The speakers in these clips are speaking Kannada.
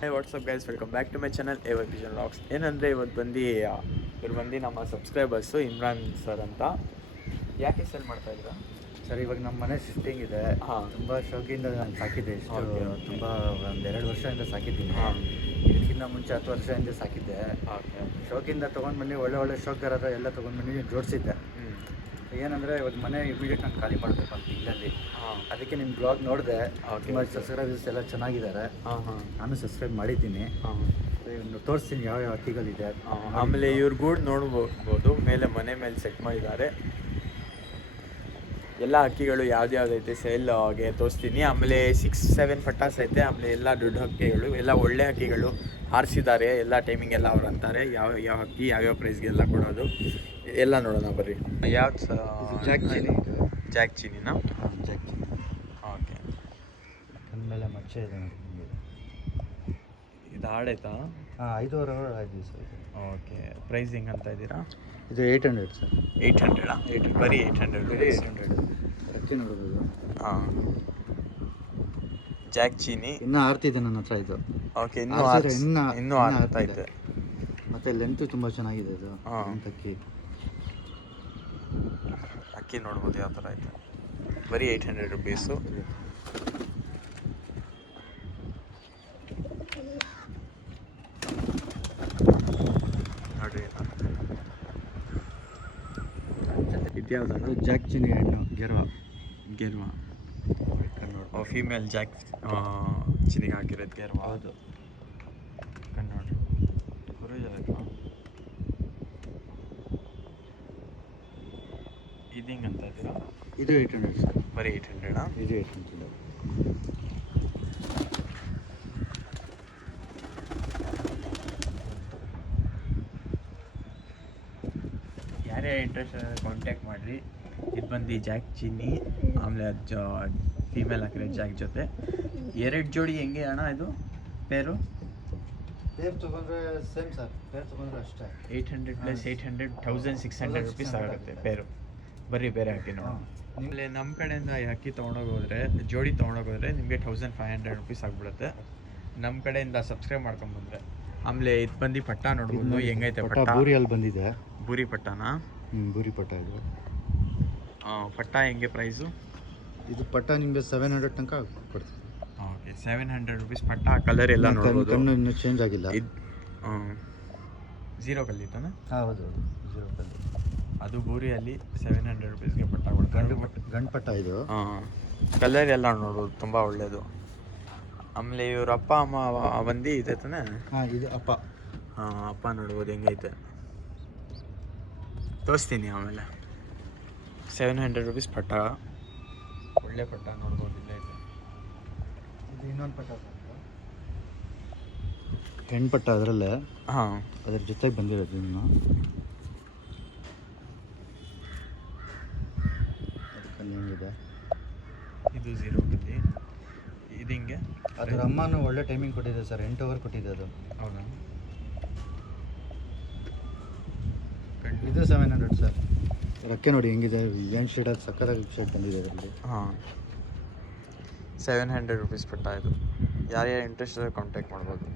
Hi what's up guys, welcome back to my channel vision vlogs. ಏನಂದರೆ ಇವ್ರು ಬಂದು ನಮ್ಮ ಸಬ್ಸ್ಕ್ರೈಬರ್ಸು ಇಮ್ರಾನ್ ಸರ್ ಅಂತ. ಯಾಕೆ ಸೆಲ್ ಮಾಡ್ತಾಯಿದ್ದೀರಾ ಸರ್? ಇವಾಗ ನಮ್ಮ ಮನೆ ಶಿಫ್ಟಿಂಗ್ ಇದೆ. ತುಂಬ ಶೋಕಿಯಿಂದ ನಾನು ಸಾಕಿದ್ದೆ. ತುಂಬ ಒಂದು 2 ವರ್ಷದಿಂದ ಸಾಕಿದ್ದೀನಿ. ಇದಕ್ಕಿಂತ ಮುಂಚೆ 10 ವರ್ಷದಿಂದ ಸಾಕಿದ್ದೆ. ಶೋಕಿಂದ ತೊಗೊಂಡ್ಬಂದು ಒಳ್ಳೆ ಶೋಕರ ಎಲ್ಲ ತೊಗೊಂಡ್ಬಂದು ಜೋಡಿಸಿದ್ದೆ. ಏನಂದರೆ ಇವಾಗ ಮನೆ ಇಮಿಡಿಯೇಟ್ ನಾನು ಖಾಲಿ ಮಾಡಬೇಕು ಅಂತ ಇಲ್ಲಲ್ಲಿ. ಅದಕ್ಕೆ ನಿಮ್ಮ ಬ್ಲಾಗ್ ನೋಡಿದೆ. ತುಂಬ ಸಬ್ಸ್ಕ್ರೈಬರ್ಸ್ ಎಲ್ಲ ಚೆನ್ನಾಗಿದ್ದಾರೆ. ನಾನು ಸಬ್ಸ್ಕ್ರೈಬ್ ಮಾಡಿದ್ದೀನಿ. ತೋರಿಸ್ತೀನಿ ಯಾವ ಹಕ್ಕಿಗಳಿದೆ. ಆಮೇಲೆ ಇವ್ರ ಗೂಡು ನೋಡ್ಬೋದು. ಮನೆ ಮೇಲೆ ಸೆಟ್ ಮಾಡಿದ್ದಾರೆ. ಎಲ್ಲ ಹಕ್ಕಿಗಳು ಯಾವ್ದೈತೆ ಸೇಲ್ಗೆ ತೋರಿಸ್ತೀನಿ. ಆಮೇಲೆ 6-7 ಪಟಾಸ್ ಐತೆ. ಆಮೇಲೆ ಎಲ್ಲ ದೊಡ್ಡ ಹಕ್ಕಿಗಳು, ಎಲ್ಲ ಒಳ್ಳೆ ಹಕ್ಕಿಗಳು ಆರಿಸಿದ್ದಾರೆ. ಎಲ್ಲ ಟೈಮಿಂಗ್ ಎಲ್ಲ ಅವ್ರು ಅಂತಾರೆ ಯಾವ ಹಕ್ಕಿ ಯಾವ್ಯಾವ ಪ್ರೈಸ್ಗೆಲ್ಲ ಕೊಡೋದು ಎಲ್ಲ ನೋಡೋಣ ಬರ್ರಿ. ಯಾವ್ದು ಜಾಕ್ ಚೀನಿ. ಜಾಕ್ ಚೀನಿನಾ? ಜಾಕ್ ಚೀನಿ. ಓಕೆ. ಅಂದಮೇಲೆ ಮಚ್ಚೆ ಇದೆ. ಇದು ಆಡೈತಾ? 5,500 ಆಗಿದೆ ಸರ್. ಓಕೆ. ಪ್ರೈಸ್ ಹೆಂಗೆ ಅಂತ ಇದ್ದೀರಾ? ಇದು 800 ಸರ್. 800? ಬರೀ 800 ರೂಪೀಸ್. ಹಕ್ಕಿ ನೋಡ್ಬೋದು. ಜಾಕ್ ಚೀನಿ ಇನ್ನೂ ಆರ್ತಿದೆ ನನ್ನ ಹತ್ರ ಇದು. ಓಕೆ. ಇನ್ನೂ ಆರ್ತಾ ಇದೆ. ಮತ್ತು ಲೆಂತ್ ತುಂಬ ಚೆನ್ನಾಗಿದೆ ಇದು ಅಕ್ಕಿ ನೋಡ್ಬೋದು ಯಾವ ಥರ ಐತೆ. ಬರೀ 800 ರೂಪೀಸು. ನೋಡಿರಿ, ಇದ್ಯಾವ್ದು? ಜಾಕ್ ಚೀನಿ ಹೆಣ್ಣು ಗೆರ್ವಾ. ಫೀಮೇಲ್ ಜಾಕ್ ಚಿನಿಗೆ ಹಾಕಿರೋದು ಗೆರ್ವಾ. ಹೌದು. ನೋಡ್ರಿ, ಇದು ಹಿಂಗೆ ಅಂತ ಇದ್ದೀರಾ? ಇದು 800 ಸರ್. ಬರೀ 800? ಇದು 800. ಯಾರೇ ಇಂಟ್ರೆಸ್ಟ್ ಕಾಂಟ್ಯಾಕ್ಟ್ ಮಾಡಿರಿ. ಇದು ಬಂದು ಜಾಕ್ ಚೀನಿ. ಆಮೇಲೆ ಫೀಮೇಲ್ ಹಾಕಿರೋ ಜಾಕ್ ಜೊತೆ 2 ಜೋಡಿ ಹೆಂಗೆ ಅಣ್ಣ ಇದು ಪೇರು? ಪೇರ್ ತೊಗೊಂಡ್ರೆ ಸೇಮ್ ಸರ್. ಪೇರ್ ತೊಗೊಂಡ್ರೆ ಅಷ್ಟೇ 800 + 800 1600 ರೂಪೀಸ್ ಆಗುತ್ತೆ ಪೇರು. ಬರ್ರಿ ಬೇರೆ ಹಕ್ಕಿ ನೋಡಿ. ಆಮೇಲೆ ನಮ್ಮ ಕಡೆಯಿಂದ ಈ ಹಕ್ಕಿ ತೊಗೊಂಡೋಗೋದ್ರೆ, ಜೋಡಿ ತೊಗೊಂಡೋಗೋದ್ರೆ ನಿಮಗೆ 1500 ರೂಪೀಸ್ ಆಗಿಬಿಡುತ್ತೆ ನಮ್ಮ ಕಡೆಯಿಂದ ಸಬ್ಸ್ಕ್ರೈಬ್ ಮಾಡ್ಕೊಂಬಂದ್ರೆ. ಆಮೇಲೆ ಇದು ಬಂದು ಪಟ್ಟ ನೋಡ್ಬೋದು ಹೆಂಗೈತೆ. ಪಟ್ಟ ಬೂರಿಯಲ್ಲಿ ಬಂದಿದೆ. ಬೂರಿ ಪಟ್ಟನಾ? ಬೂರಿ ಪಟ್ಟ ಇದು. ಪಟ್ಟ ಹೆಂಗೆ ಪ್ರೈಸು? ಇದು ಪಟ್ಟ ನಿಮಗೆ 700 ತನಕ ಕೊಡ್ತೀವಿ. ಓಕೆ. 700 ರೂಪೀಸ್ ಪಟ್ಟ. ಕಲರ್ ಎಲ್ಲ ನೋಡ್ಬೋದು. ಕಣ್ಣು ಇನ್ನೂ ಚೇಂಜ್ ಆಗಿಲ್ಲ. ಇದು 0 ಕಲ್ಲಿತ್ತಾನ? ಹೌದು, 0 ಕಲ್ಲು. ಅದು ಬೂರಿಯಲ್ಲಿ 700 ರೂಪೀಸ್ಗೆ ಪಟ್ಟ ಕೊಡ್ತಾರೆ. ಗಂಡು ಪಟ್ಟ ಇದು. ಕಲರ್ ಎಲ್ಲ ನೋಡ್ಬೋದು, ತುಂಬ ಒಳ್ಳೆಯದು. ಆಮೇಲೆ ಇವ್ರ ಅಪ್ಪ ಅಮ್ಮ ಬಂದು ಇದೆ ತಾನೆ? ಇದು ಅಪ್ಪ. ಅಪ್ಪ ನೋಡ್ಬೋದು ಹೆಂಗೈತೆ. ತೋರಿಸ್ತೀನಿ ಆಮೇಲೆ. 700 ರೂಪೀಸ್ ಪಟ್ಟ. ಒಳ್ಳೆ ಪಟ್ಟ ನೋಡ್ಬೋದು. ಇಲ್ಲೈತೆ. ಇದು ಇನ್ನೊಂದು ಪಟ್ಟ. ಹೆಣ್ಣು ಪಟ್ಟ ಅದರಲ್ಲೇ. ಅದ್ರ ಜೊತೆಗೆ ಬಂದಿರೋದು ಇನ್ನು. ಹೆಂಗಿದೆ ಇದು 0 ಕಲ್ಲಿ. ಇದು ಹಿಂಗೆ. ಅದ್ರ ಅಮ್ಮನೂ ಒಳ್ಳೆ ಟೈಮಿಂಗ್ ಕೊಟ್ಟಿದೆ ಸರ್. 8 ಅವರ್ ಕೊಟ್ಟಿದೆ ಅದು. ಹೌದಾ? ಇದು 700 ಸರ್. ರಕ್ಕೆ ನೋಡಿ ಹೆಂಗಿದೆ. ಏನು ಶೇಡ್, ಅದು ಸಕ್ಕತ್ತಾಗಿ ಶೇಡ್ ಬಂದಿದೆ ಅದರಲ್ಲಿ. 700 ರೂಪೀಸ್ ಪಟ್ಟ ಇದು. ಯಾರ್ಯಾರು ಇಂಟ್ರೆಸ್ಟ್ ಇದೆ ಕಾಂಟ್ಯಾಕ್ಟ್ ಮಾಡ್ಬೋದು.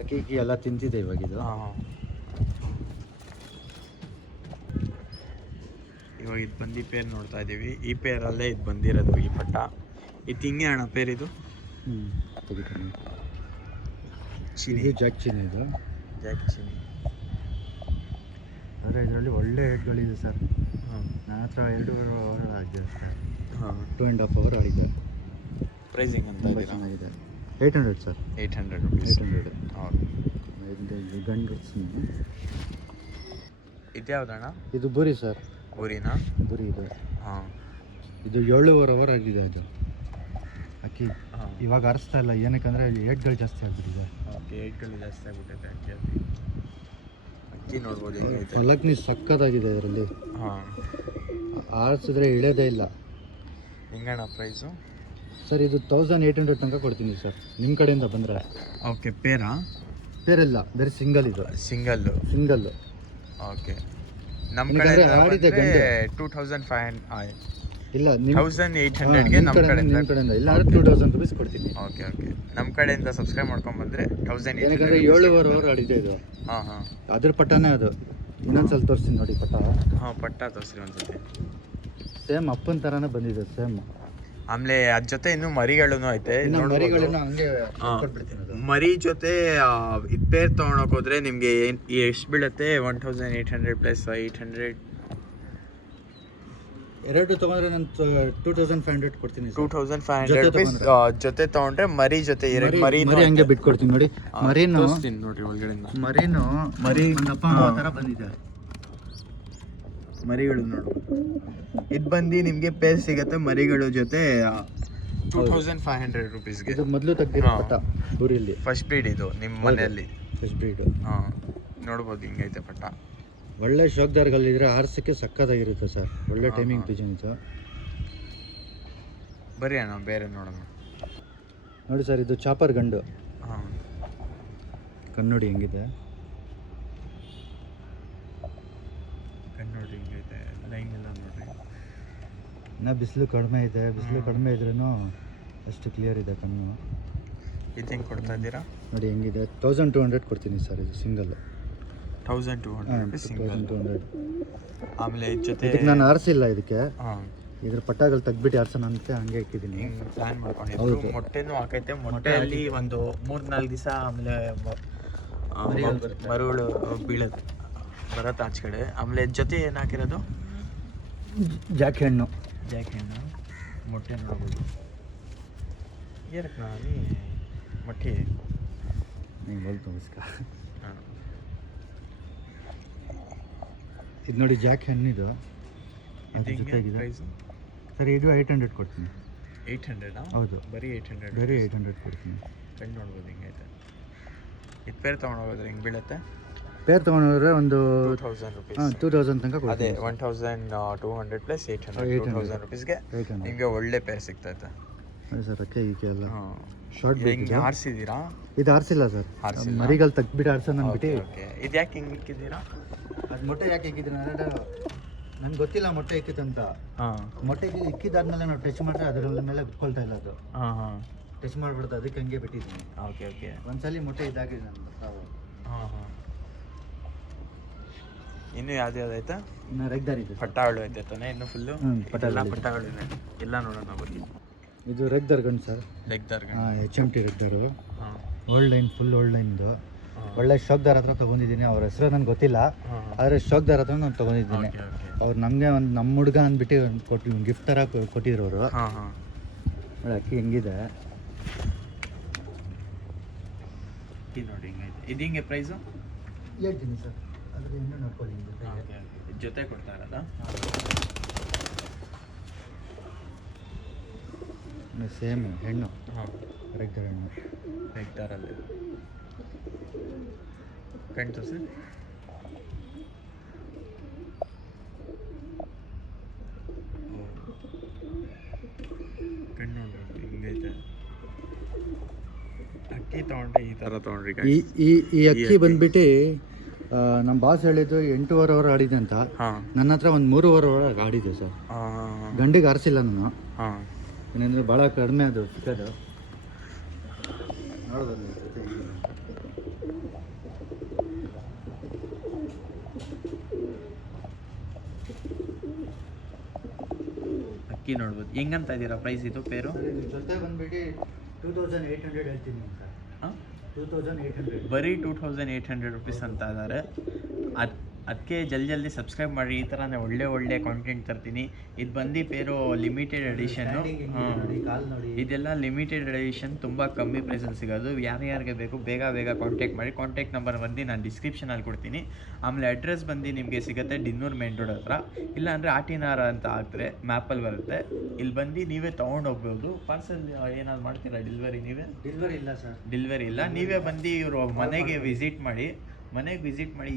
ಅಕ್ಕಿ ಎಲ್ಲ ತಿಂತಿದೆ ಇವಾಗ ಇದು. ಇವಾಗ ಇದು ಬಂದು ಪೇರ್ ನೋಡ್ತಾ ಇದ್ದೀವಿ. ಈ ಪೇರಲ್ಲೇ ಇದು ಬಂದಿರೋದು ಈ ಪಟ್ಟ. ಇದು ಹಿಂಗೆ ಅಣ್ಣ ಪೇರ್ ಇದು? ತೆಗಿತೀನಿ. ಚೀನಿ. ಜಾಕ್ ಚೀನಿ ಇದು. ಜಾಕ್ ಚೀನಿ. ಆದರೆ ಇದರಲ್ಲಿ ಒಳ್ಳೆ ಹೇಡ್ಗಳಿದೆ ಸರ್. ನನ್ನ ಹತ್ರ 2.5 ಅವರ್ ಆಗಿದೆ ಸರ್. 2.5 ಅವರ್ ಆಗಿದೆ. ಪ್ರೈಸಿಂಗ್ ಅಂತ ಚೆನ್ನಾಗಿದೆ. 800 ಸರ್. 800 ರೂಪೀಸ್. 800. ಹೌದು. ಇದು ಗಂಡು. ಇದ್ಯಾವ್ದಣ್ಣ? ಇದು ಬೂರಿ ಸರ್. ಬೂರಿನಾ? ಬೂರಿ ಇದು. ಇದು 7.5 ಅವರ್ ಆಗಿದೆ ಅದು ಅಕ್ಕಿ. ಇವಾಗ ಅರಿಸ್ತಾ ಇಲ್ಲ, ಏನಕ್ಕಂದರೆ ಏಟ್ಗಳು ಜಾಸ್ತಿ ಆಗಿಬಿಟ್ಟಿದೆ. ಓಕೆ. ಏಟ್ಗಳು ಜಾಸ್ತಿ ಆಗಿಬಿಟ್ಟಿದೆ ಅಕ್ಕಿಯಲ್ಲಿ. ಅಕ್ಕಿ ನೋಡ್ಬೋದು ಹೆಂಗೈತೆ. ಫಲಕ್ನಿ ಸಕ್ಕತ್ತಾಗಿದೆ ಇದರಲ್ಲಿ. ಆರಿಸಿದ್ರೆ ಇಳಿಯೋದೇ ಇಲ್ಲ. ಹೆಂಗಣ್ಣ ಪ್ರೈಸು? ಸರ್ ಇದು 1800 ತನಕ ಕೊಡ್ತೀನಿ ಸರ್, ನಿಮ್ಮ ಕಡೆಯಿಂದ ಬಂದರೆ. ಓಕೆ. ಪೇರಾ? ಪೇರಿಲ್ಲ, ಬರೀ ಸಿಂಗಲ್ ಇದು. ಸಿಂಗಲ್ಲು. ಓಕೆ. ನಮ್ಮ ಕಡೆ 2500 ಇಲ್ಲ ನಿಮ್ಮ 1800ಗೆ ನಮ್ಮ ಕಡೆಯಿಂದ ಇಲ್ಲ 2000 ರುಪೀಸ್ ಕೊಡ್ತೀನಿ. ಓಕೆ ಓಕೆ ನಮ್ಮ ಕಡೆಯಿಂದ ಸಬ್ಸ್ಕ್ರೈಬ್ ಮಾಡ್ಕೊಂಡು ಬಂದರೆ 1800 ಯಾಕಂದರೆ 7.5 ಅವರ್ ಆಡಿದೆ ಇದು. ಹಾಂ ಹಾಂ ಅದ್ರ ಪಟ್ಟನೇ ಅದು. ಇನ್ನೊಂದ್ಸಲ ತೋರಿಸ್ತೀನಿ ನೋಡಿ ಪಟ್ಟ. ಹಾಂ ಪಟ್ಟ ತೋರಿಸ್ರಿ ಒಂದ್ಸತಿ. ಸೇಮ್ ಅಪ್ಪನ ಥರನೇ ಬಂದಿದೆ ಸೇಮ್. ಆಮೇಲೆ ಅದ್ರ ಜೊತೆ ಇನ್ನೂ ಮರಿಗಳೂ ಐತೆ ಮರಿಗಳನ್ನ ಹಂಗೆ ಕೊಟ್ಬಿಡ್ತೀನಿ ಅದು. ಮರಿ ಜೊತೆ ಇದು ಪೇರ್ ತೊಗೊಳಕ್ಕೆ ಹೋದ್ರೆ ನಿಮಗೆ ಎಷ್ಟು ಬೀಳುತ್ತೆ? 1800 ಪ್ಲಸ್ 800 ಎರಡು ತೊಗೊಂಡ್ರೆ ನಾನು 2500 ಕೊಡ್ತೀನಿ. 2500 ರುಪೀಸ್ ಜೊತೆ ತೊಗೊಂಡ್ರೆ ಮರಿ ಜೊತೆ ಮರಿ ಹಂಗೆ ಬಿಟ್ಕೊಡ್ತೀನಿ ನೋಡಿ. ಮರಿನು ನೋಡ್ರಿ ಒಳಗಡೆಯಿಂದ ಮರಿ ಅಪ್ಪ ಅಮ್ಮ ಥರ ಬಂದಿದೆ. ಮರಿಗಳು ನೋಡು, ಇದು ಬಂದು ನಿಮಗೆ ಪೇರ್ ಸಿಗುತ್ತೆ ಮರಿಗಳು ಜೊತೆ 2500 ರುಪೀಸ್ಗೆ. ಇದು ಮೊದಲು ತೆಗ್ದಿರೋ ಪಟ್ಟ ಊರಲ್ಲಿ ಫಸ್ಟ್ ಬ್ರೀಡ್ ಇದು ನಿಮ್ಮ ಮನೆಯಲ್ಲಿ ಫಸ್ಟ್ ಬ್ರೀಡ್. ಹಾಂ ನೋಡ್ಬೋದು ಹಿಂಗೈತೆ ಪಟ್ಟ. ಒಳ್ಳೆ ಶೋಕ್ದಾರ್ಗಳಿದ್ರೆ ಆರ್ಸಕ್ಕೆ ಸಕ್ಕತ್ತಾಗಿರುತ್ತೆ ಸರ್. ಒಳ್ಳೆ ಟೈಮಿಂಗ್ ಪಿಜನ್ ಇದು. ಬರೀ ಅಣ್ಣ ಬೇರೆ ನೋಡೋಣ. ನೋಡಿ ಸರ್, ಇದು ಚಾಪರ್ ಗಂಡು. ಹಾಂ ಕನ್ನಡಿ ಹೆಂಗಿದೆ, ಕನ್ನಡಿ ಹಿಂಗೈತೆ, ಲೈನ್ ಎಲ್ಲ ನೋಡ್ರಿ. ಇನ್ನು ಬಿಸಿಲು ಕಡಿಮೆ ಇದೆ. ಬಿಸಿಲು ಕಡಿಮೆ ಇದ್ರೂ ಅಷ್ಟು ಕ್ಲಿಯರ್ ಇದೆ ಕಣ್ಣು. ಇದು ಹೆಂಗೆ ಕೊಡ್ತಾ ಇದ್ದೀರಾ ನೋಡಿ ಹೆಂಗಿದೆ. 1200 ಕೊಡ್ತೀನಿ ಸರ್ ಇದು ಸಿಂಗಲ್. 1200 ಸಿಂಗಲ್. 1200. ಆಮೇಲೆ ಇದ್ರ ಜೊತೆ ಇದಕ್ಕೆ ನಾನು ಆರಿಸಿಲ್ಲ. ಇದಕ್ಕೆ ಹಾಂ ಇದ್ರ ಪಟ್ಟಾಗಳು ತೆಗ್ಬಿಟ್ಟು ಆರ್ಸೋಣ ಅಂತ ಹಂಗೆ ಇಟ್ಟಿದ್ದೀನಿ. ಹಿಂಗೆ ಪ್ಲ್ಯಾನ್ ಮಾಡ್ಕೊಂಡಿದ್ದು. ಮೊಟ್ಟೆನೂ ಹಾಕೈತೆ. ಮೊಟ್ಟೆಯಲ್ಲಿ ಒಂದು 3-4 ದಿವಸ ಆಮೇಲೆ ಮರುಗಳು ಬೀಳತ್ತೆ ಬರತ್ತೆ ಆಚೆ ಕಡೆ. ಆಮೇಲೆ ಇದ್ರ ಜೊತೆ ಏನು ಹಾಕಿರೋದು? ಜಾಕ್ ಹೆಣ್ಣು. ಮೊಟ್ಟೆ ನೋಡ್ಬೋದು. ಏನಕ್ಕೆ ನಾನು ಮೊಟ್ಟೆ ಹಿಂಗೆ ಹೊಲ್ತು ನಮಸ್ಕಾರ. ಹಾಂ ಇದು ನೋಡಿ ಜಾಕ್ ಹೆಣ್ಣಿದು. ಅದ್ರ ಇದು ಜೊತೆಗಿದೆ ಪ್ರೈಸು ಸರ್. ಇದು 800 ಕೊಡ್ತೀನಿ. 800? ಹೌದು, ಬರೀ 800. ಬರೀ 800 ಕೊಡ್ತೀನಿ. ಕಣ್ಣು ನೋಡ್ಬೋದು ಹಿಂಗೈತೆ. ಇದು ಪೇರ್ ತೊಗೊಂಡೋಗೋದ್ರೆ ಹಿಂಗೆ ಬೀಳುತ್ತೆ. ಪೇರ್ ತೊಗೊಂಡ್ರೆ ಒಂದು 2000 ರುಪೀಸ್. 2000 ತನಕ ಅದೇ ಕೊಡ್ತೀನಿ. 1200 ಪ್ಲಸ್ 800 2000 ರುಪೀಸ್ಗೆ 800. ನಿಮಗೆ ಒಳ್ಳೆ ಪೇರ್ ಸಿಗ್ತೈತೆ. ನೋಡಿ ಸರ್, ಅಕ್ಕೆ ಈಕೆ ಎಲ್ಲ ಹಾಂ ಶಾರ್ಟ್ ಹೆಂಗೆ ಆರಿಸಿದ್ದೀರಾ? ಇದು ಆರಿಸಿಲ್ಲ ಸರ್. ಆರ್ಸಿಲ್ಲ? ಮರಿಗಳು ತೆಗ್ಬಿಟ್ಟು ಆರ್ಸೋಣ ಅಂದ್ಬಿಟ್ಟು. ಓಕೆ ಇದು ಯಾಕೆ ಹಿಂಗೆ ಇಕ್ಕಿದ್ದೀರಾ? ಅದು ಮೊಟ್ಟೆ ಯಾಕೆ ಇಕ್ಕಿದ್ದೀನಿ ಅಂದರೆ ನಂಗೆ ಗೊತ್ತಿಲ್ಲ ಮೊಟ್ಟೆ ಇಕ್ಕಿತ್ತಂತ. ಹಾಂ ಮೊಟ್ಟೆ ಇಕ್ಕಿದಾದ್ಮೇಲೆ ನಾವು ಟಚ್ ಮಾಡಿದ್ರೆ ಅದರ ಮೇಲೆ ಕುತ್ಕೊಳ್ತಾ ಇಲ್ಲ ಅದು. ಹಾಂ ಹಾಂ ಟಚ್ ಮಾಡಿಬಿಡ್ತು, ಅದಕ್ಕೆ ಹಂಗೆ ಬಿಟ್ಟಿದ್ದೀನಿ. Okay okay. ಒಂದ್ಸಲಿ ಮೊಟ್ಟೆ ಇದಾಗಿದೆ ನನ್ನ ತಾವು. ಹಾಂ ಹಾಂ ಇನ್ನೂ ಯಾವ್ದು ಆಯ್ತಾ? ಇನ್ನು ರೆಗ್ದಾರ್ ಇದೆ. ಪಟ್ಟಾಗಳು ಐತೆ ತಾನೆ ಇನ್ನು ಫುಲ್ಲು? ಪಟ್ಟಾಗಳು ಎಲ್ಲ ಪಟ್ಟಾಗಳಿದೆ. ಎಲ್ಲ ನೋಡೋಣ ಬನ್ನಿ. ಇದು ರೆಗ್ದಾರ್ ಗಂಡು ಸರ್. ಲೆಗ್ದಾರ್. HMT ರೆಗ್ದಾರು. ಹಾಂ ಓಲ್ಡ್ ಲೈನ್, ಫುಲ್ ಓಲ್ಡ್ ಲೈನ್ದು. ಒಳ್ಳೆ ಶೋಕ್ದಾರ್ ಹತ್ರ ತೊಗೊಂಡಿದ್ದೀನಿ. ಅವ್ರ ಹೆಸರು ನನಗೆ ಗೊತ್ತಿಲ್ಲ, ಆದರೆ ಶೋಕ್ದಾರ್ ಹತ್ರ ನಾನು ತೊಗೊಂಡಿದ್ದೀನಿ. Okay okay. ಅವ್ರು ನಮಗೆ ಒಂದು ನಮ್ಮ ಹುಡುಗ ಅಂದ್ಬಿಟ್ಟು ಕೊಟ್ಟು ಗಿಫ್ಟ್ ಥರ ಕೊಟ್ಟಿದ್ರು ಅವರು. ಹಾಂ ಹಾಂ ನೋಡಿ ಅಕ್ಕಿ ಹೆಂಗಿದೆ. ಇದು ನೋಡಿ ಹಿಂಗೈತೆ. ಇದು ಹಿಂಗೆ ಪ್ರೈಸು? ಹೇಳ್ತೀನಿ ಸರ್, ಅದ್ರ ಇನ್ನೂ ನೋಡ್ಕೊಳ್ಳಿ. Okay okay. ಜೊತೆ ಕೊಡ್ತಾ ಇರೋದಾ? ಸೇಮ್ ಹೆಣ್ಣು, ಹಾಂ ರೆಗ್ದಾರ್ ಹೆಣ್ಣು. ಲೆಗ್ದಾರಲ್ಲಿ ಕಣ್ತು ಸರ್. ಕಣ್ಣು ನೋಡ್ರಿ ಹಿಂಗೈತೆ. ಅಕ್ಕಿ ತೊಗೊಂಡ್ರೆ ಈ ಥರ ತೊಗೊಂಡ್ರಿ. ಈ ಅಕ್ಕಿ ಬಂದ್ಬಿಟ್ಟು ನಮ್ಮ ಬಾಸ್ ಹೇಳಿದ್ದು 8.5 ಅವರ್ ಆಡಿದೆ ಅಂತ. ಹಾಂ ನನ್ನ ಹತ್ರ ಒಂದು 3.5 ಅವರ್ ಆಡಿದೆ ಸರ್. ಹಾಂ ಗಂಡಿಗೆ ಆರಿಸಿಲ್ಲ ನಾನು. ಹಾಂ ಏನಂದರೆ ಭಾಳ ಕಡಿಮೆ ಅದು ಸಿಕ್ಕೋದು. ನೋಡ್ಬೋದು ಅಕ್ಕಿ ನೋಡ್ಬೋದು. ಹೆಂಗಂತ ಇದ್ದೀರಾ ಪ್ರೈಸ್ ಇದು ಪೇರು? ಜೊತೆ ಬಂದ್ಬಿಟ್ಟು 2800 ಹೇಳ್ತೀನಿ ಸರ್. ಹಾಂ 2800. ಬರೀ 2800 ರುಪೀಸ್ ಅಂತ ಇದ್ದಾರೆ. ಅದಕ್ಕೆ ಜಲ್ದಿ ಸಬ್ಸ್ಕ್ರೈಬ್ ಮಾಡಿ. ಈ ಥರನೇ ಒಳ್ಳೆ ಕಾಂಟೆಂಟ್ ತರ್ತೀನಿ. ಇದು ಬಂದು ಪೇರು ಲಿಮಿಟೆಡ್ ಎಡಿಷನ್ನು. ಇದೆಲ್ಲ ಲಿಮಿಟೆಡ್ ಎಡಿಷನ್, ತುಂಬ ಕಮ್ಮಿ ಪ್ರೈಸಲ್ಲಿ ಸಿಗೋದು. ಯಾರ್ಯಾರಿಗೆ ಬೇಕು ಬೇಗ ಕಾಂಟ್ಯಾಕ್ಟ್ ಮಾಡಿ. ಕಾಂಟ್ಯಾಕ್ಟ್ ನಂಬರ್ ಬಂದು ನಾನು ಡಿಸ್ಕ್ರಿಪ್ಷನಲ್ಲಿ ಕೊಡ್ತೀನಿ. ಆಮೇಲೆ ಅಡ್ರೆಸ್ ಬಂದು ನಿಮಗೆ ಸಿಗುತ್ತೆ ದಿನ್ನೂರು ಮೇನ್ ರೋಡ್ ಹತ್ರ. ಇಲ್ಲಾಂದರೆ ಆಟಿನಾರ ಅಂತ ಹಾಕಿದ್ರೆ ಮ್ಯಾಪಲ್ಲಿ ಬರುತ್ತೆ. ಇಲ್ಲಿ ಬಂದು ನೀವೇ ತೊಗೊಂಡೋಗ್ಬೋದು. ಪಾರ್ಸಲ್ ಏನಾದ್ರು ಮಾಡ್ತೀರಾ ಡೆಲಿವರಿ? ನೀವೇ ಡೆಲಿವರಿ ಇಲ್ಲ ಸರ್. ಡೆಲಿವರಿ ಇಲ್ಲ. ನೀವೇ ಬಂದು ಇವರು ಮನೆಗೆ ವಿಸಿಟ್ ಮಾಡಿ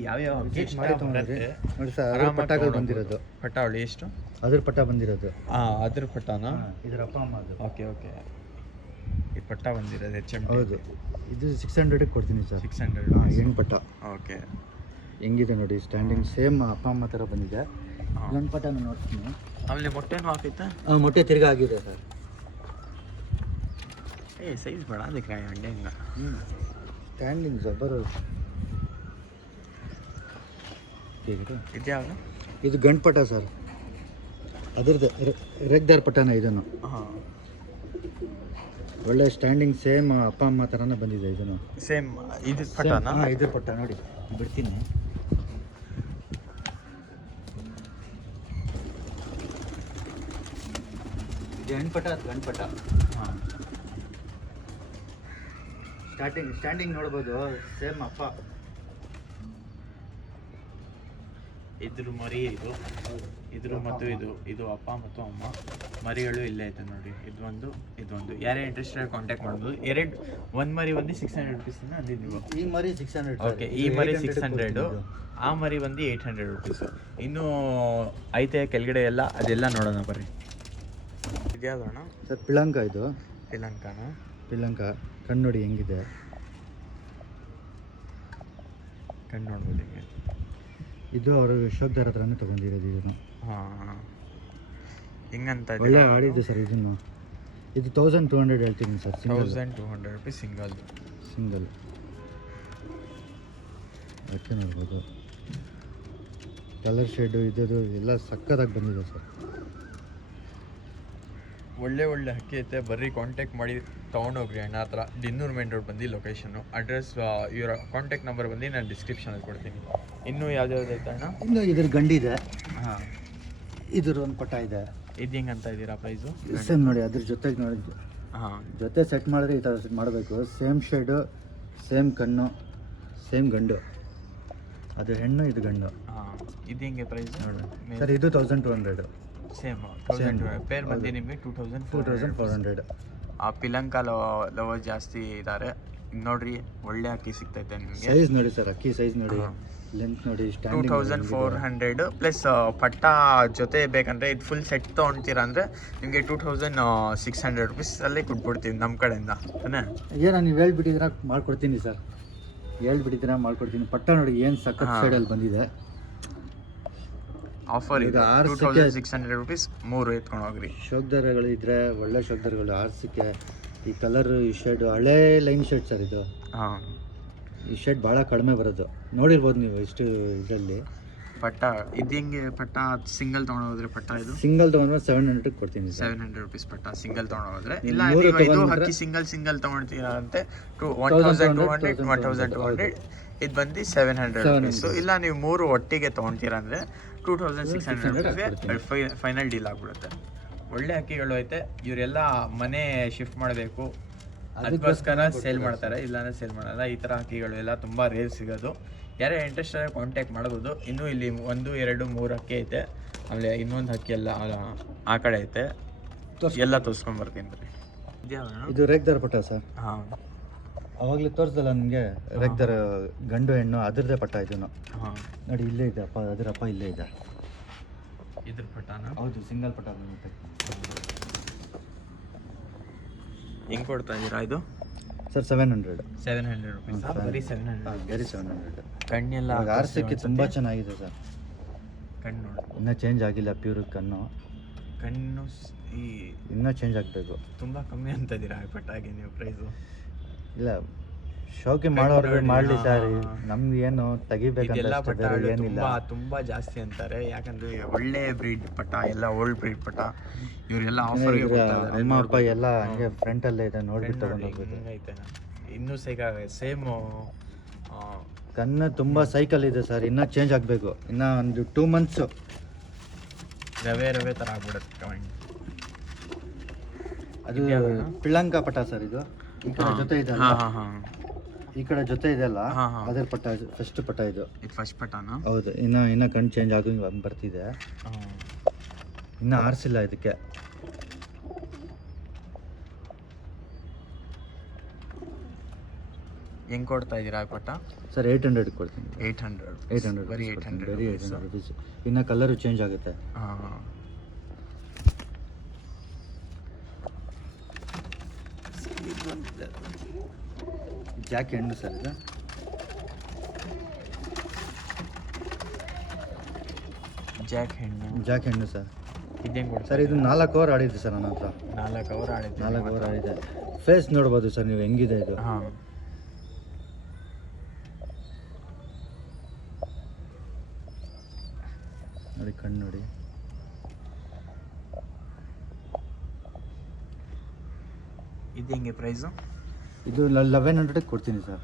ಯಾವ್ಯಾವ ನೋಡಿ ಸರ್, ಅದ್ರ ಪಟ್ಟಾಗಳು ಬಂದಿರೋದು. ಪಟ್ಟಾವಳಿ ಎಷ್ಟು? ಅದ್ರ ಪಟ್ಟ ಬಂದಿರೋದು. ಹಾಂ ಅದ್ರ ಪಟ್ಟಾನ? ಇದರ ಅಪ್ಪ ಅಮ್ಮ ಅದು. Okay okay. ಈ ಪಟ್ಟ ಬಂದಿರೋದು HMT. ಹೌದು, ಇದು 600 ಕೊಡ್ತೀನಿ ಸರ್. 600. ಹೆಣ್ಣು ಪಟ್ಟ. ಓಕೆ. ಹೆಂಗಿದೆ ನೋಡಿ ಸ್ಟ್ಯಾಂಡಿಂಗ್. ಸೇಮ್ ಅಪ್ಪ ಅಮ್ಮ ಥರ ಬಂದಿದೆ. ಗಂಡು ಪಟ್ಟ ನಾನು ನೋಡ್ತೀನಿ. ಆಮೇಲೆ ಮೊಟ್ಟೆನೂ ಹಾಕೈತಾ? ಮೊಟ್ಟೆ ತಿರ್ಗಾ ಆಗಿದೆ ಸರ್. ಸೈಜ್ ಬೇಡ ಅದಕ್ಕೆ ಅಂಡೆ ಹಿಂಗ ಸ್ಟ್ಯಾಂಡಿಂಗ್ ಜಬ್ಬರು. ಇದ್ಯಾವುದು? ಇದು ಗಂಡು ಪಟ ಸರ್, ಅದ್ರದ್ದು ರೆಗ್ದಾರ್ ಪಟನ ಇದನ್ನು. ಹಾಂ, ಒಳ್ಳೆ ಸ್ಟ್ಯಾಂಡಿಂಗ್ ಸೇಮ್ ಅಪ್ಪ ಅಮ್ಮ ಥರನೇ ಬಂದಿದೆ ಇದನ್ನು. ಸೇಮ್ ಇದು ಪಟನಾ? ಹಾಂ, ಇದ್ರ ಪಟ ನೋಡಿ ಬಿಡ್ತೀನಿ. ಇದು ಹೆಣ್ಪಟ, ಅದು ಗಂಡು ಪಟ. ಹಾಂ, ಸ್ಟ್ಯಾಂಡಿಂಗ್ ನೋಡ್ಬೋದು, ಸೇಮ್ ಅಪ್ಪ. ಇದ್ರ ಮರಿ ಇದು, ಇದ್ರ ಮತ್ತು ಇದು ಅಪ್ಪ ಮತ್ತು ಅಮ್ಮ. ಮರಿಗಳು ಇಲ್ಲೇ ಐತೆ ನೋಡಿ, ಇದೊಂದು ಯಾರೇ ಇಂಟ್ರೆಸ್ಟೆಡ್ ಕಾಂಟ್ಯಾಕ್ಟ್ ಮಾಡ್ಬೋದು. ಒಂದು ಮರಿ ಬಂದು 600 ರುಪೀಸಿಂದ ಅಂದಿದ್ದೀವಿ. ಈ ಮರಿ 600. ಓಕೆ, ಈ ಮರಿ 600, ಆ ಮರಿ ಬಂದು 800 ರುಪೀಸು. ಇನ್ನೂ ಐತೆ ಕೆಳಗಡೆ ಎಲ್ಲ, ಅದೆಲ್ಲ ನೋಡೋಣ ಬರ್ರಿ. ಇದ್ಯಾವ್ದಣ್ಣ? ಸರ್ ಪಿಳಂಕ, ಇದು ಶ್ರೀಲಂಕಾನ. ಪಿಳಂಕ ಕಣ್ಣು ನೋಡಿ ಹೆಂಗಿದೆ, ಕಣ್ಣು ನೋಡ್ಬೋದು ಹಿಂಗೆ. ಇದು ಅವರು ಯಶೋಕ್ದಾರ್ ಹತ್ರನೇ ತೊಗೊಂಡಿರೋದು ಇದನ್ನು. ಹಾಂ, ಹಿಂಗಂತ ಒಳ್ಳೆ ಆಡಿದ್ದು ಸರ್ ಇದನ್ನು. ಇದು 1200 ಹೇಳ್ತೀನಿ ಸರ್. 1200 rupees single. ಅದಕ್ಕೆ ನೋಡ್ಬೋದು ಕಲರ್ ಶೇಡು ಇದು ಎಲ್ಲ ಸಕ್ಕತ್ತಾಗಿ ಬಂದಿದೆ ಸರ್. ಒಳ್ಳೆ ಹಕ್ಕಿ ಐತೆ, ಬರ್ರಿ ಕಾಂಟ್ಯಾಕ್ಟ್ ಮಾಡಿ ತೊಗೊಂಡೋಗ್ರಿ ಅಣ್ಣ ಹತ್ರ. ದಿನ್ನೂರು ಮೇನ್ ರೋಡ್ ಬಂದು ಲೊಕೇಶನ್ನು. ಅಡ್ರೆಸ್, ಇವರ ಕಾಂಟ್ಯಾಕ್ಟ್ ನಂಬರ್ ಬಂದು ನಾನು ಡಿಸ್ಕ್ರಿಪ್ಷನಲ್ಲಿ ಕೊಡ್ತೀನಿ. ಇನ್ನೂ ಯಾವ್ದು ಐತೆ ಅಣ್ಣ? ಇನ್ನು ಇದ್ರ ಗಂಡಿದೆ. ಹಾಂ, ಇದ್ರ ಒಂದು ಪಟ ಇದೆ. ಇದು ಹೆಂಗೆ ಅಂತ ಇದ್ದೀರಾ ಪ್ರೈಸು? ಸೇಮ್ ನೋಡಿ, ಅದ್ರ ಜೊತೆಗೆ ನೋಡಿ. ಹಾಂ, ಜೊತೆ ಸೆಟ್ ಮಾಡಿದ್ರೆ ಈ ಥರ ಸೆಟ್ ಮಾಡಬೇಕು. ಸೇಮ್ ಶೇಡು, ಸೇಮ್ ಕಣ್ಣು, ಸೇಮ್ ಗಂಡು. ಅದು ಹೆಣ್ಣು, ಇದು ಗಂಡು. ಹಾಂ, ಇದು ಹೆಂಗೆ ಪ್ರೈಸ್ ನೋಡಿ ಸರ್. ಇದು 1200. ಸೇಮ್ 1200. ಪೇರ್ ಬಂದು ನಿಮಗೆ 2400. ಆ ಪಿಲಂಕ ಲವರ್ ಜಾಸ್ತಿ ಇದ್ದಾರೆ. ನೋಡ್ರಿ, ಒಳ್ಳೆ ಅಕ್ಕಿ ಸಿಗ್ತೈತೆ ನಿಮಗೆ. ಸೈಜ್ ನೋಡಿ ಸರ್, ಅಕ್ಕಿ ಸೈಜ್ ನೋಡಿ, ಲೆಂತ್ ನೋಡಿ. 2400 ಪ್ಲಸ್ ಪಟ್ಟ ಜೊತೆ ಬೇಕಂದರೆ ಇದು ಫುಲ್ ಸೆಟ್ ತೊಗೊಳ್ತೀರಾ ಅಂದರೆ ನಿಮಗೆ 2600 ರುಪೀಸಲ್ಲೇ ಕೊಟ್ಬಿಡ್ತೀವಿ ನಮ್ಮ ಕಡೆಯಿಂದ. ಏನೋ ನೀವು ಹೇಳ್ಬಿಟ್ಟಿದ್ದೀರಾ ಮಾಡ್ಕೊಡ್ತೀನಿ ಸರ್, ಹೇಳ್ಬಿಟ್ಟಿದ್ದೀರಾ ಮಾಡ್ಕೊಡ್ತೀನಿ. ಪಟ್ಟ ನೋಡಿ ಏನು ಸಖತ್ ಸೈಡಲ್ಲಿ ಬಂದಿದೆ. ಆಫರ್ ಇದೆ, 2600 ರುಪೀಸ್ 3 ಎತ್ಕೊಂಡು ಹೋಗ್ರಿ. ಶೋಕ್ದಾರಗಳು ಇದ್ರೆ ಒಳ್ಳೆ ಶೋಕ್ದಾರಗಳು ಆರ್ಸಿಕೆ. ಈ ಕಲರ್, ಈ ಶೇಡ್ ಹಳೇ ಲೈನ್ ಶೇಡ್ ಸರ್ ಇದು. ಹಾಂ, ಈ ಶೇಡ್ ಭಾಳ ಕಡಿಮೆ ಬರೋದು, ನೋಡಿರ್ಬೋದು ನೀವು ಇಷ್ಟು ಇದರಲ್ಲಿ. ಪಟ್ಟ ಇದು ಹೆಂಗೆ? ಪಟ್ಟ ಸಿಂಗಲ್ ತೊಗೊಂಡೋದ್ರೆ ಪಟ್ಟ ಇದು ಸಿಂಗಲ್ ತೊಗೊಂಡ್ರೆ 700 ಕೊಡ್ತೀನಿ. 700 ರುಪೀಸ್ ಪಟ್ಟ ಸಿಂಗಲ್ ತೊಗೊಂಡೋದ್ರೆ. ಇಲ್ಲ ನೀವು ಇದು ಹಕ್ಕಿ ಸಿಂಗಲ್ ತೊಗೊಳ್ತೀರಾ ಅಂತೆ 1200 1200. ಇದು ಬಂದು 700 ರುಪೀಸು. ಇಲ್ಲ ನೀವು 3 ಒಟ್ಟಿಗೆ ತೊಗೊಳ್ತೀರಾ ಅಂದರೆ 2600 ರುಪೀಸ್ಗೆ ಫೈನಲ್ ಡೀಲ್ ಆಗಿಬಿಡುತ್ತೆ. ಒಳ್ಳೆ ಹಕ್ಕಿಗಳು ಐತೆ. ಇವರೆಲ್ಲ ಮನೆ ಶಿಫ್ಟ್ ಮಾಡಬೇಕು ಅದಕ್ಕೋಸ್ಕರ ಸೇಲ್ ಮಾಡ್ತಾರೆ, ಇಲ್ಲಾಂದರೆ ಸೇಲ್ ಮಾಡಲ್ಲ. ಈ ಥರ ಹಕ್ಕಿಗಳು ಎಲ್ಲ ತುಂಬ ರೇರ್ ಸಿಗೋದು. ಯಾರೇ ಇಂಟ್ರೆಸ್ಟ್ ಕಾಂಟ್ಯಾಕ್ಟ್ ಮಾಡ್ಬೋದು. ಇನ್ನೂ ಇಲ್ಲಿ 1 2 3 ಹಕ್ಕಿ ಐತೆ. ಆಮೇಲೆ ಇನ್ನೊಂದು ಹಕ್ಕಿ ಎಲ್ಲ ಆ ಕಡೆ ಐತೆ, ಎಲ್ಲ ತೋರಿಸ್ಕೊಂಬರ್ತೀನಿ ಬರ್ರಿ. ಇದು ರೇಗ್ದಾರ್ ಪಟ್ಟ ಸರ್. ಹಾಂ, ಅವಾಗಲೇ ತೋರಿಸ್ದಲ್ಲ ನಿಮಗೆ ರೇಗ್ದಾರ ಗಂಡು ಹೆಣ್ಣು, ಅದ್ರದ್ದೇ ಪಟ್ಟ ಇದನ್ನು. ಹಾಂ, ನೋಡಿ ಇಲ್ಲೇ ಇದೆ ಅಪ್ಪ, ಅದರಪ್ಪ ಇಲ್ಲೇ ಇದೆ. ಇದ್ರ ಪಟ್ಟನ? ಹೌದು, ಸಿಂಗಲ್ ಪಟ್ಟ ಬರುತ್ತೆ. ಹೆಂಗೆ ಕೊಡ್ತಾ ಇದ್ದೀರಾ ಇದು? Sir 700 rupees. ಬರೀ 700. ವೆರಿ 700. ಕಣ್ಣೆಲ್ಲ ಆರ್ಸಿಕೆ ತುಂಬ ಚೆನ್ನಾಗಿದೆ ಸರ್. ಕಣ್ಣು ನೋಡಿ, ಇನ್ನೂ ಚೇಂಜ್ ಆಗಿಲ್ಲ. ಪ್ಯೂರ್ ಕಣ್ಣು ಇನ್ನೂ ಚೇಂಜ್ ಆಗಬೇಕು. ತುಂಬ ಕಮ್ಮಿ ಅಂತ ಇದ್ದೀರಾ ಪಟ್ಟಾಗಿ ನೀವು ಪ್ರೈಸು? ಇಲ್ಲ, ಶೋಕಿ ಮಾಡೋರ್ಗೆ ಮಾಡಲಿ ಸರ್, ನಮ್ಗೆ ಏನು ತೆಗಿಬೇಕಂತ ಏನಿಲ್ಲ. ತುಂಬ ಜಾಸ್ತಿ ಅಂತಾರೆ, ಯಾಕಂದರೆ ಒಳ್ಳೆ ಬ್ರೀಡ್ ಪಟ್ಟ ಎಲ್ಲ, ಓಲ್ಡ್ ಬ್ರೀಡ್ ಪಟ್ಟ. ಇವರೆಲ್ಲ ಆಫರ್ಗೆ ಅಮ್ಮ ಅಪ್ಪ ಎಲ್ಲ ಹಂಗೆ ಫ್ರಂಟಲ್ಲೇ ಇದೆ, ನೋಡ್ಬಿಟ್ಟು ತಗೊಂಡು ಹೋಗ್ಬೋದು. ಐತೆ ಇನ್ನೂ ಸೇಮ್ ಕಣ್ಣು ತುಂಬ ಸೈಕಲ್ ಇದೆ ಸರ್. ಇನ್ನೂ ಚೇಂಜ್ ಆಗಬೇಕು, ಇನ್ನೂ ಒಂದು 2 months. ರವೆ ಥರ ಆಗ್ಬಿಡುತ್ತೆ ಕಮೆಂಟ್. ಅದು ಪಿಳಂಕ ಪಟ ಸರ್. ಇದು ಈ ಕಡೆ ಜೊತೆ ಇದೆ, ಈ ಕಡೆ ಜೊತೆ ಇದೆಲ್ಲ ಅದ್ರ ಪಟ್ಟ, ಫಸ್ಟ್ ಪಟ್ಟ ಇದು. ಫಸ್ಟ್ ಪಟ್ಟನ? ಹೌದು. ಇನ್ನ ಕಣ್ಣು ಚೇಂಜ್ ಆಗಿ ಬರ್ತಿದೆ, ಇನ್ನು ಆರಿಸಿಲ್ಲ ಇದಕ್ಕೆ. ಹೆಂಗೆ ಕೊಡ್ತಾ ಇದ್ದೀರಾ ಪಟ್ಟ? ಸರ್ 800 ಕೊಡ್ತೀನಿ. 800 ಬರೀ 800 ರುಪೀಸ್. ಇನ್ನು ಕಲರು ಚೇಂಜ್ ಆಗುತ್ತೆ. ಹಾಂ, ಜಾಕ್ ಹೆಣ್ಣು ಸರ್ ಇದು. ಜಾಕ್ ಹೆಣ್ಣು ಸರ್. ಇದೇನು ಕೊಡ್ತಾರೆ ಸರ್ ಇದು 4 ಓವರ್ ಆಡಿದ್ದು ಸರ್ ನನ್ನ ಹತ್ರ. 4 ಅವರ್ ಆಡಿದ್ದು. 4 ಓವರ್ ಆಡಿದೆ. ಫೇಸ್ ನೋಡ್ಬೋದು ಸರ್ ನೀವು ಹೆಂಗಿದೆ ಇದು. ಹಾಂ, ನೋಡಿ ಕಣ್ಣು ನೋಡಿ. ಇದು ಹೆಂಗೆ ಪ್ರೈಸು? ಇದು 1100 ಕೊಡ್ತೀನಿ ಸರ್.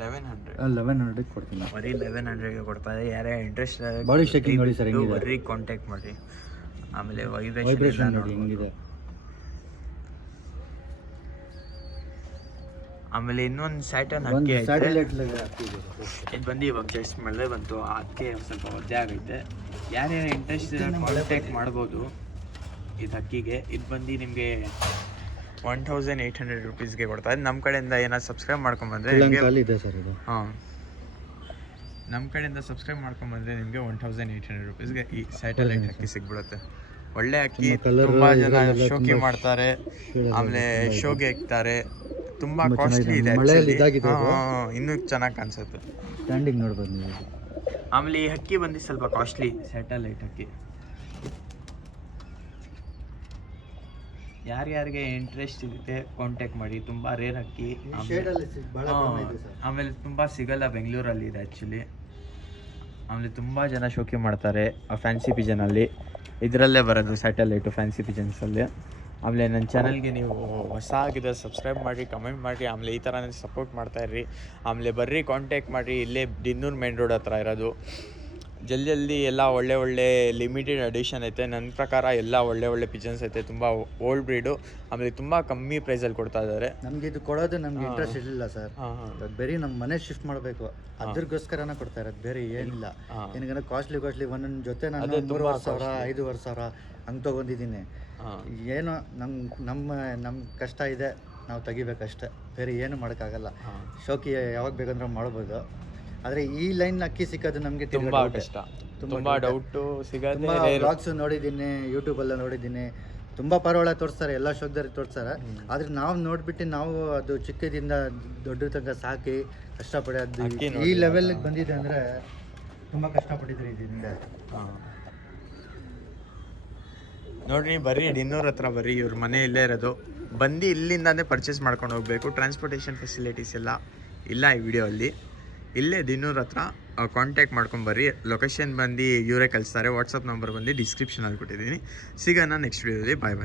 1100. 1100 ಕೊಡ್ತೀನಿ. ಬರೀ 1100ಗೆ ಕೊಡ್ತಾರೆ. ಯಾರೇ ಇಂಟ್ರೆಸ್ಟ್ ಬಾಡಿ ಶೇಕಿಂಗ್ ನೋಡಿ ಸರ್ ಹೆಂಗಿದೆ. ಬರೀ ಕಾಂಟ್ಯಾಕ್ಟ್ ಮಾಡಿ. ಆಮೇಲೆ ವೈಬ್ರೇಷನ್ ನೋಡಿ ಹೆಂಗಿದೆ. ಆಮೇಲೆ ಇನ್ನೊಂದು ಸ್ಯಾಟರ್ನ್ ಅಕ್ಕಿ ಐತೆ. ಸ್ಯಾಟಲೈಟ್ ಇದು ಬಂದು ಇವಾಗ ಜಸ್ಟ್ ಮಳೆ ಬಂತು, ಅಕ್ಕಿ ಸ್ವಲ್ಪ ಒದ್ದೆ ಆಗೈತೆ. ಯಾರ್ಯಾರು ಇಂಟ್ರೆಸ್ಟ್ ಕಾಂಟ್ಯಾಕ್ಟ್ ಮಾಡ್ಬೋದು ಇದು ಅಕ್ಕಿಗೆ. ಇದು ಬಂದು ನಿಮಗೆ 1800 ರುಪೀಸ್ಗೆ ಕೊಡ್ತಾರೆ. ನಮ್ಮ ಕಡೆಯಿಂದ ಏನಾದ್ರು ಸಬ್ಸ್ಕ್ರೈಬ್ ಮಾಡ್ಕೊಂಬಂದ್ರೆ ಇದೆ ಸರ್ ಇದು. ಹಾಂ, ನಮ್ಮ ಕಡೆಯಿಂದ ಸಬ್ಸ್ಕ್ರೈಬ್ ಮಾಡ್ಕೊಂಬಂದ್ರೆ ನಿಮಗೆ 1800 ರುಪೀಸ್ಗೆ ಈ ಸ್ಯಾಟಲೈಟ್ ಅಕ್ಕಿ ಸಿಗ್ಬಿಡುತ್ತೆ. ಒಳ್ಳೆ ಅಕ್ಕಿ. ತುಂಬ ಜನ ಶೋಕಿ ಮಾಡ್ತಾರೆ, ಆಮೇಲೆ ಶೋಗೆ ಇಕ್ತಾರೆ. ತುಂಬ ಕಾಸ್ಟ್ಲಿ ಇದೆ, ಇನ್ನೂ ಚೆನ್ನಾಗಿ ಕಾಣಿಸುತ್ತೆ. ಸ್ಟ್ಯಾಂಡಿಂಗ್ ನೋಡ್ಬೋದು ನೀವು. ಆಮೇಲೆ ಈ ಅಕ್ಕಿ ಬಂದು ಸ್ವಲ್ಪ ಕಾಸ್ಟ್ಲಿ ಸ್ಯಾಟಲೈಟ್ ಅಕ್ಕಿ. ಯಾರ್ಯಾರಿಗೆ ಇಂಟ್ರೆಸ್ಟ್ ಇರುತ್ತೆ ಕಾಂಟ್ಯಾಕ್ಟ್ ಮಾಡಿ. ತುಂಬ ರೇರ್ ಅಕ್ಕಿ. ಆಮೇಲೆ ತುಂಬ ಸಿಗಲ್ಲ, ಬೆಂಗಳೂರಲ್ಲಿ ಇದೆ ಆ್ಯಕ್ಚುಲಿ. ಆಮೇಲೆ ತುಂಬ ಜನ ಶೋಕಿ ಮಾಡ್ತಾರೆ ಫ್ಯಾನ್ಸಿ ಪಿಜನಲ್ಲಿ. ಇದರಲ್ಲೇ ಬರೋದು ಸ್ಯಾಟಲೈಟು ಫ್ಯಾನ್ಸಿ ಪಿಜನ್ಸಲ್ಲಿ. ಆಮೇಲೆ ನನ್ನ ಚಾನಲ್ಗೆ ನೀವು ಹೊಸ ಆಗಿದೆ ಸಬ್ಸ್ಕ್ರೈಬ್ ಮಾಡಿ, ಕಮೆಂಟ್ ಮಾಡಿ. ಆಮೇಲೆ ಈ ಥರನೇ ಸಪೋರ್ಟ್ ಮಾಡ್ತಾಯಿರ್ರಿ. ಆಮೇಲೆ ಬರ್ರಿ ಕಾಂಟ್ಯಾಕ್ಟ್ ಮಾಡಿರಿ. ಇಲ್ಲೇ ದಿನ್ನೂರು ಮೇನ್ ರೋಡ್ ಹತ್ರ ಇರೋದು. ಜಲ್ದಿ ಎಲ್ಲ ಒಳ್ಳೆ ಲಿಮಿಟೆಡ್ ಎಡಿಷನ್ ಐತೆ. ನನ್ನ ಪ್ರಕಾರ ಎಲ್ಲ ಒಳ್ಳೆ ಪಿಜನ್ಸ್ ಐತೆ. ತುಂಬ ಓಲ್ಡ್ ಬ್ರೀಡು. ಆಮೇಲೆ ತುಂಬ ಕಮ್ಮಿ ಪ್ರೈಸಲ್ಲಿ ಕೊಡ್ತಾ ಇದ್ದಾರೆ. ನಮಗೆ ಇದು ಕೊಡೋದು ನಮ್ಗೆ ಇಂಟ್ರೆಸ್ಟ್ ಇರಲಿಲ್ಲ ಸರ್. ಬೇರೆ ನಮ್ಮ ಮನೆ ಶಿಫ್ಟ್ ಮಾಡಬೇಕು, ಅದ್ರಗೋಸ್ಕರನೇ ಕೊಡ್ತಾ ಇರೋದು, ಬೇರೆ ಏನಿಲ್ಲ. ಏನಕ್ಕೆ ಕಾಸ್ಟ್ಲಿ ಒಂದೊಂದು ಜೊತೆ ನಾನು 3,000 5,000 ಹಂಗೆ ತೊಗೊಂಡಿದ್ದೀನಿ. ಏನೋ ನಮ್ಮ ಕಷ್ಟ ಇದೆ, ನಾವು ತೆಗಿಬೇಕಷ್ಟೆ, ಬೇರೆ ಏನು ಮಾಡೋಕ್ಕಾಗಲ್ಲ. ಶೋಕಿ ಯಾವಾಗ ಬೇಕಂದ್ರೆ ಮಾಡ್ಬೋದು. ಆದರೆ ಈ ಲೈನ್ ಅಕ್ಕಿ ಸಿಕ್ಕೋದು ನಮಗೆ ತುಂಬ ಕಷ್ಟ, ತುಂಬ ಡೌಟು ಸಿಗೋದು. ಬ್ಲಾಗ್ಸ್ ನೋಡಿದ್ದೀನಿ, ಯೂಟ್ಯೂಬೆಲ್ಲ ನೋಡಿದ್ದೀನಿ. ತುಂಬ ಪರವಾಳ ತೋರಿಸ್ತಾರೆ, ಎಲ್ಲ ಶೋಕದಲ್ಲಿ ತೋರಿಸ್ತಾರೆ. ಆದರೆ ನಾವು ನೋಡಿಬಿಟ್ಟು ನಾವು ಅದು ಚಿಕ್ಕದಿಂದ ದೊಡ್ಡ ತನಕ ಸಾಕಿ ಕಷ್ಟಪಡಿ ಅದು ಈ ಲೆವೆಲ್ಗೆ ಬಂದಿದೆ ಅಂದರೆ ತುಂಬ ಕಷ್ಟಪಟ್ಟಿದ್ರು ಇದರಿಂದ. ನೋಡ್ರಿ, ಬರ್ರಿ ದಿನ್ನೂರ ಹತ್ರ ಬರ್ರಿ. ಇವ್ರ ಮನೆ ಇಲ್ಲೇ ಇರೋದು. ಬಂದು ಇಲ್ಲಿಂದಾನೇ ಪರ್ಚೇಸ್ ಮಾಡ್ಕೊಂಡು ಹೋಗಬೇಕು. ಟ್ರಾನ್ಸ್ಪೋರ್ಟೇಷನ್ ಫೆಸಿಲಿಟೀಸ್ ಎಲ್ಲ ಇಲ್ಲ ಈ ವಿಡಿಯೋ. ಇಲ್ಲೇ ದಿನ್ನೂರ ಹತ್ರ ಕಾಂಟ್ಯಾಕ್ಟ್ ಮಾಡ್ಕೊಂಬರ್ರಿ. ಲೊಕೇಶನ್ ಬಂದು ಇವರೇ ಕಳಿಸ್ತಾರೆ. ವಾಟ್ಸಪ್ ನಂಬರ್ ಬಂದು ಡಿಸ್ಕ್ರಿಪ್ಷನಲ್ಲಿ ಕೊಟ್ಟಿದ್ದೀನಿ. ಸಿಗೋಣ ನೆಕ್ಸ್ಟ್ ವಿಡಿಯೋದಲ್ಲಿ. ಬಾಯ್.